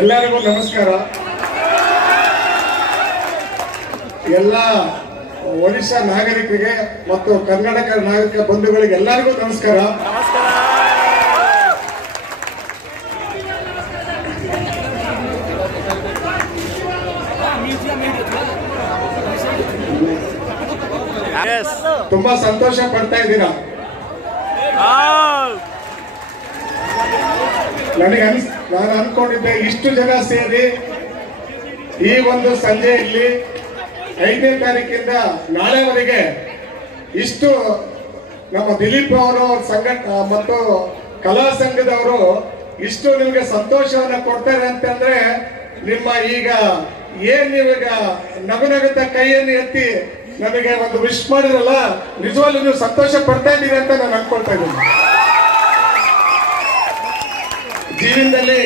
ಎಲ್ಲರಿಗೂ ನಮಸ್ಕಾರ. ಎಲ್ಲ ಒಡಿಶಾ ನಾಗರಿಕರಿಗೆ ಮತ್ತು ಕರ್ನಾಟಕ ನಾಗರಿಕ ಬಂಧುಗಳಿಗೆ ಎಲ್ಲರಿಗೂ ನಮಸ್ಕಾರ. ತುಂಬಾ ಸಂತೋಷ ಪಡ್ತಾ ಇದ್ದೀರಾ. ನಾನು ಅನ್ಕೊಂಡಿದ್ದೆ ಇಷ್ಟು ಜನ ಸೇರಿ ಈ ಒಂದು ಸಂಜೆಯಲ್ಲಿ 5ನೇ ತಾರೀಕಿಂದ ನಾಳೆವರೆಗೆ ಇಷ್ಟು ನಮ್ಮ ದಿಲೀಪ್ ಅವರು ಮತ್ತು ಕಲಾ ಸಂಘದವರು ಇಷ್ಟು ನಿಮ್ಗೆ ಸಂತೋಷವನ್ನ ಕೊಡ್ತಾರೆ ಅಂತಂದ್ರೆ ನಿಮ್ಮ ಈಗ ನೀವೀಗ ನಗುನಗುತ್ತ ಕೈಯನ್ನು ಎತ್ತಿ ನಮಗೆ ಒಂದು ವಿಶ್ ಮಾಡಿರಲ್ಲ, ನಿಜವಾಗ್ಲೂ ನೀವು ಸಂತೋಷ ಪಡ್ತಾ ಇದ್ದೀರಿ ಅಂತ ನಾನು ಅನ್ಕೊಳ್ತಾ ಇದ್ದೀನಿ. ಜೀವನದಲ್ಲಿ